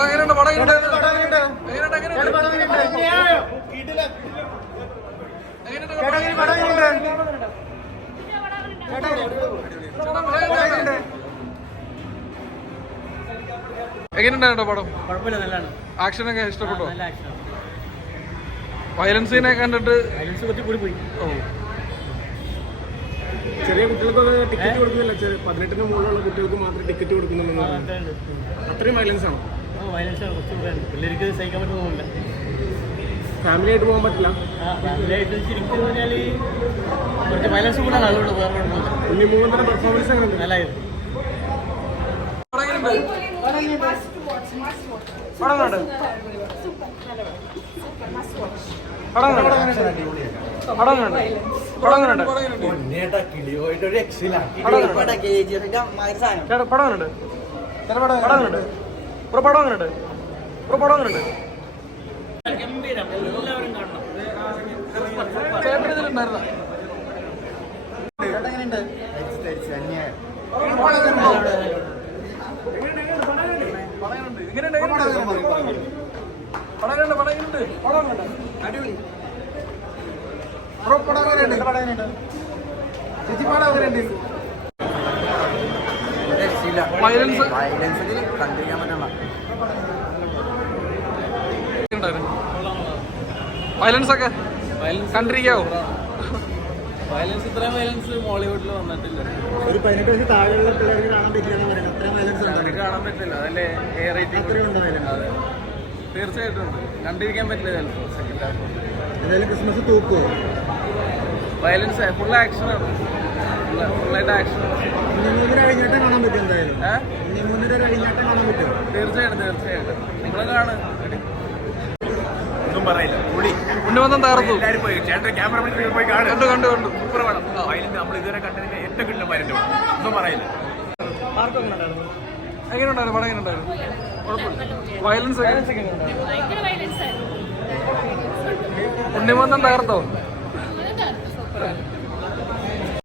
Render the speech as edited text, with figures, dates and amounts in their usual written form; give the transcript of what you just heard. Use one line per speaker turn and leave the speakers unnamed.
എങ്ങനെയുണ്ട് പടം? എങ്ങനെയുണ്ടായിരുന്നു പടം? ആക്ഷനൊക്കെ ഇഷ്ടപ്പെട്ടോ? വയലൻസ് സീനെ കണ്ടിട്ട്
ചെറിയ കുട്ടികൾക്കൊക്കെ ടിക്കറ്റ് കൊടുക്കുന്നില്ല, 18-ന് മുകളിലുള്ള കുട്ടികൾക്ക് മാത്രമേ ടിക്കറ്റ് കൊടുക്കുന്നുള്ളൂ. അത്രയും വയലൻസ് ആണ്.
പിള്ളേർക്ക് സഹിക്കാൻ പറ്റുന്നില്ല.
ഫാമിലി ആയിട്ട് പോകാൻ പറ്റില്ല.
ശരിക്കും പറഞ്ഞാൽ കുറച്ച് വയലൻസ് കൂടാണ്. അതുകൊണ്ട് വേറെ
ഇനി മൂന്നര പെർഫോമൻസ് അങ്ങനെ
നല്ലായിരുന്നു. ഗംഭീരം, എല്ലാവരും കാണണം.
വയലൻസ് ഒക്കെ കണ്ടിരിക്കാവോ?
വയലൻസ് ഇത്രയും വയലൻസ് ബോളിവുഡിൽ വന്നിട്ടില്ല.
ഒരു 18 വയസ്സ് താഴെയുള്ള പിള്ളേർക്ക് കാണാൻ പറ്റില്ല എന്ന് പറയുന്നത് അത്രയും വയലൻസ്
കാണാൻ പറ്റില്ല. അതല്ലേ എ റേറ്റിംഗ് അതെ തീർച്ചയായിട്ടും ഉണ്ട്. കണ്ടിരിക്കാൻ പറ്റില്ല ചിലപ്പോൾ സെക്കൻഡ് ഹാഫ്.
ഏതായാലും ക്രിസ്മസ് തൂക്കുമോ?
വയലൻസ് ഫുൾ ആക്ഷനാണ്. ഫുള്ളായിട്ട് ആക്ഷൻ.
3 കഴിഞ്ഞിട്ട് കാണാൻ പറ്റും. എന്തായാലും 3 കഴിഞ്ഞിട്ട് കാണാൻ പറ്റും.
തീർച്ചയായിട്ടും നിങ്ങൾ കാണും. ഒന്നും പറയില്ല.
ഉണ്ണിമന്തം തകർത്തു.
കണ്ടു സൂപ്പർ വേണം. നമ്മൾ ഇതുവരെ കണ്ടതിന്റെ ഏറ്റവും കിട്ടുന്ന പൈലറ്റ് ഒന്നും പറയില്ല.
എങ്ങനെയുണ്ടായിരുന്നു പടം? എങ്ങനെയുണ്ടായിരുന്നു? വയലൻസ് ഉണ്ണിമന്തം തകർത്തോ?